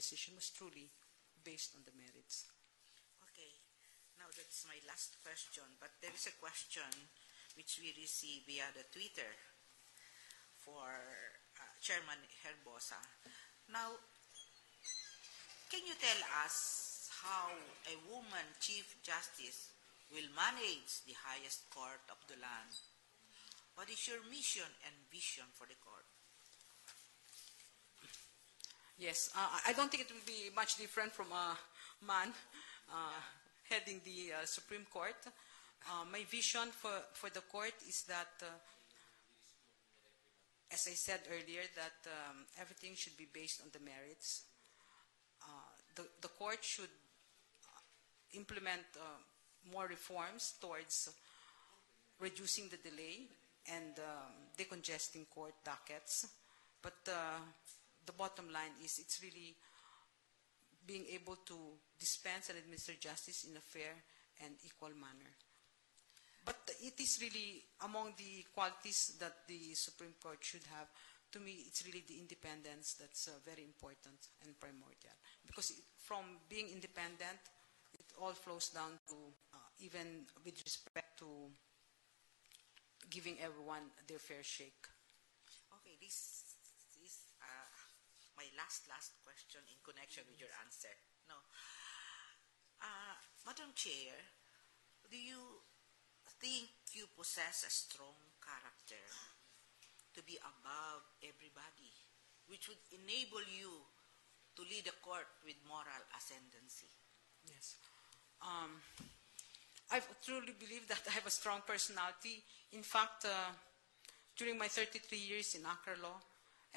decision was truly based on the merits. Okay, now that's my last question, but there is a question which we received via the Twitter for Chairman Herbosa. Now, can you tell us how a woman Chief Justice will manage the highest court of the land? What is your mission and vision for the court? Yes, I don't think it will be much different from a man heading the Supreme Court. My vision for the court is that, as I said earlier, that everything should be based on the merits. The court should implement more reforms towards reducing the delay and decongesting court dockets. But the bottom line is it's really being able to dispense and administer justice in a fair and equal manner. But it is really among the qualities that the Supreme Court should have. To me, it's really the independence that's very important and primordial. Because from being independent, it all flows down to even with respect to giving everyone their fair shake. Okay, this is my last question in connection with your answer. No, Madam Chair, do you think you possess a strong character to be above everybody, which would enable you to lead a court with moral ascendancy? Yes. I truly believe that I have a strong personality. In fact, during my 33 years in Accra Law,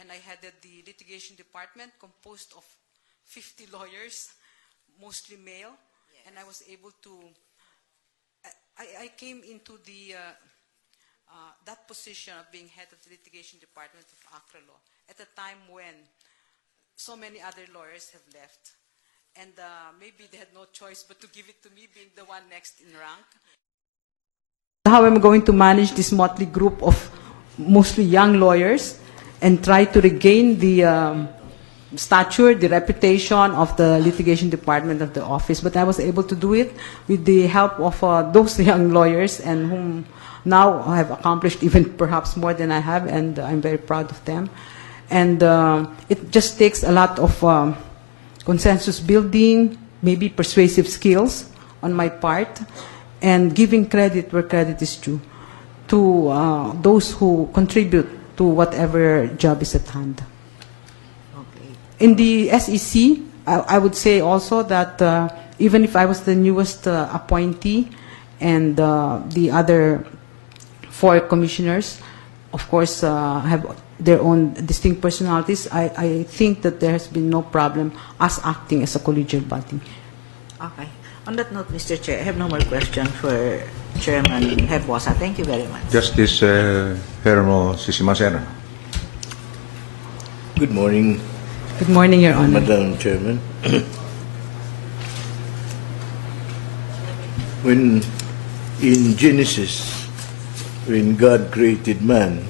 and I headed the litigation department composed of 50 lawyers, mostly male, yes. And I was able to, I came into the, that position of being head of the litigation department of Accra Law at a time when so many other lawyers have left. And maybe they had no choice but to give it to me, being the one next in rank. How I'm going to manage this motley group of mostly young lawyers and try to regain the stature, the reputation of the litigation department of the office. But I was able to do it with the help of those young lawyers, and whom now have accomplished even perhaps more than I have, and I'm very proud of them. And it just takes a lot of consensus building, maybe persuasive skills on my part, and giving credit where credit is due to those who contribute to whatever job is at hand. Okay. In the SEC, I would say also that even if I was the newest appointee and the other 4 commissioners, of course, have their own distinct personalities, I think that there has been no problem us acting as a collegial body. Okay. On that note, Mr. Chair, I have no more questions for Chairman Herbosa. Thank you very much. Justice Hermo Sisimasena. Good morning. Good morning, Your Honor. Madam Chairman. When in Genesis, when God created man,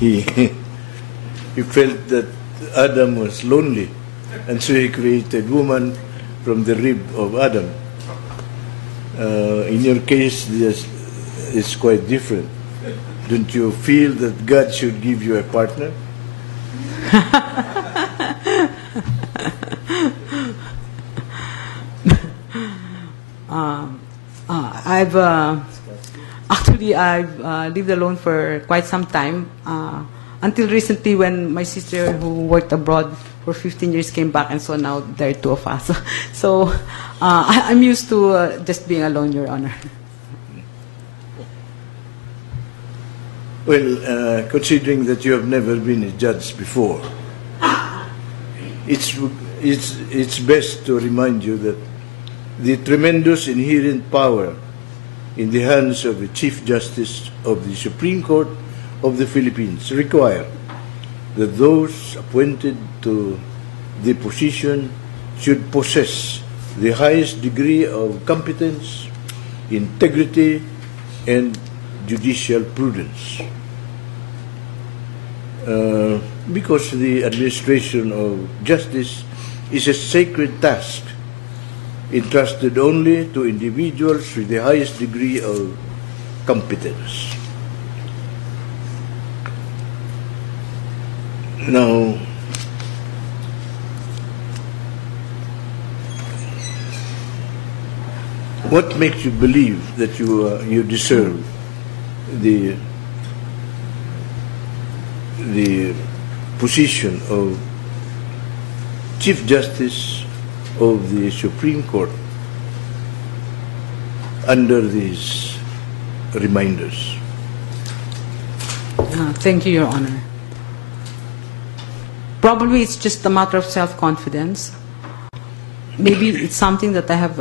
he felt that Adam was lonely, and so he created woman from the rib of Adam. In your case, this is quite different. Don't you feel that God should give you a partner? I've lived alone for quite some time, until recently when my sister, who worked abroad for 15 years, came back, and so now there are 2 of us. So I'm used to just being alone, Your Honor. Well, considering that you have never been a judge before, it's best to remind you that the tremendous inherent power in the hands of the Chief Justice of the Supreme Court of the Philippines require that those appointed to the position should possess the highest degree of competence, integrity, and judicial prudence. Because the administration of justice is a sacred task entrusted only to individuals with the highest degree of competence. Now, what makes you believe that you deserve the position of Chief Justice of the Supreme Court under these reminders? Thank you, Your Honor. Probably it's just a matter of self-confidence. Maybe it's something that I have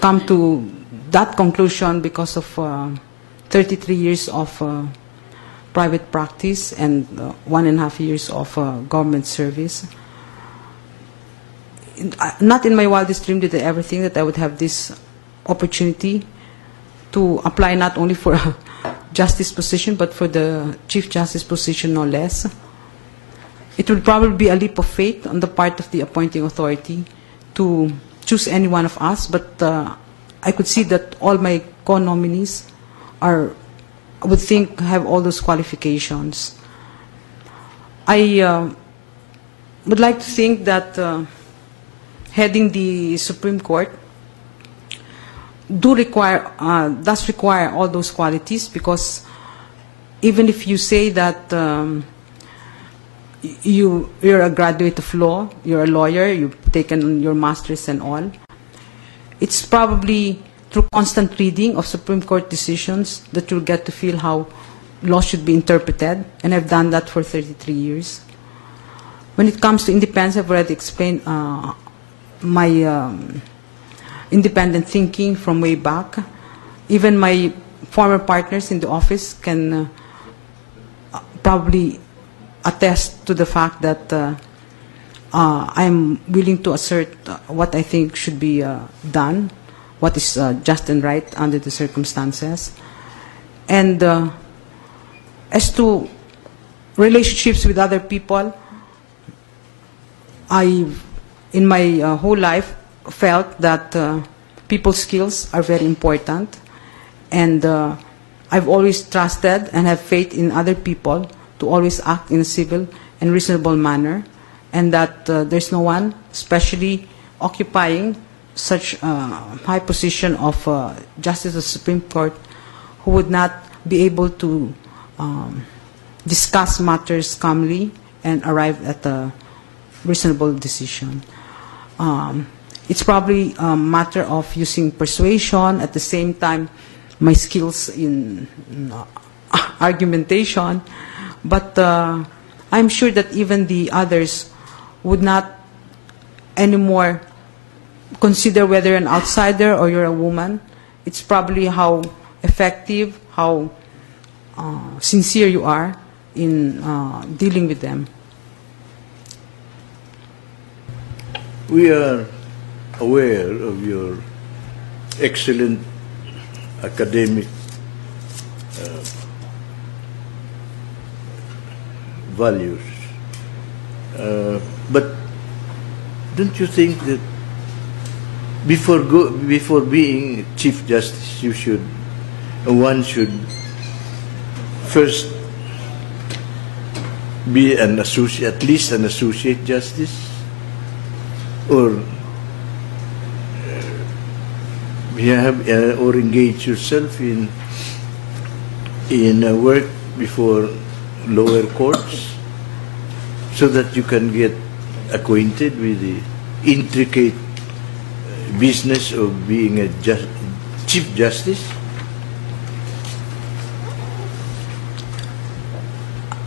come to that conclusion because of 33 years of private practice and 1.5 years of government service. Not in my wildest dream did I ever think that I would have this opportunity to apply not only for a justice position but for the Chief Justice position, no less. It would probably be a leap of faith on the part of the appointing authority to choose any one of us, but I could see that all my co-nominees I would think have all those qualifications. I would like to think that heading the Supreme Court does require all those qualities, because even if you say that you're a graduate of law, you're a lawyer, you've taken your master's and all, it's probably through constant reading of Supreme Court decisions that you'll get to feel how law should be interpreted, and I've done that for 33 years. When it comes to independence, I've already explained my independent thinking from way back. Even my former partners in the office can probably attest to the fact that I'm willing to assert what I think should be done, what is just and right under the circumstances. And as to relationships with other people, I've, in my whole life, felt that people's skills are very important, and I've always trusted and have faith in other people to always act in a civil and reasonable manner, and that there's no one, especially occupying such a high position of Justice of the Supreme Court, who would not be able to discuss matters calmly and arrive at a reasonable decision. It's probably a matter of using persuasion, at the same time my skills in argumentation, but I'm sure that even the others would not anymore consider whether you're an outsider or you're a woman. It's probably how effective, how sincere you are in dealing with them. We are aware of your excellent academic values, but don't you think that before being Chief Justice, one should first be an associate, at least an associate justice, or or engage yourself in work before lower courts, so that you can get acquainted with the intricate business of being a Chief Justice?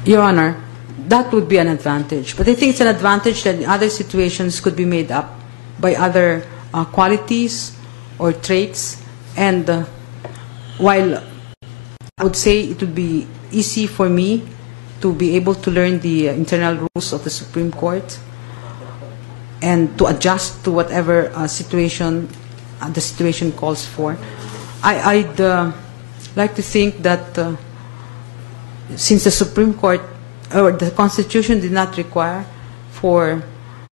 Your Honor, that would be an advantage. But I think it's an advantage that in other situations could be made up by other qualities or traits. And while I would say it would be easy for me to be able to learn the internal rules of the Supreme Court and to adjust to whatever situation the situation calls for, I'd like to think that since the Supreme Court or the Constitution did not require for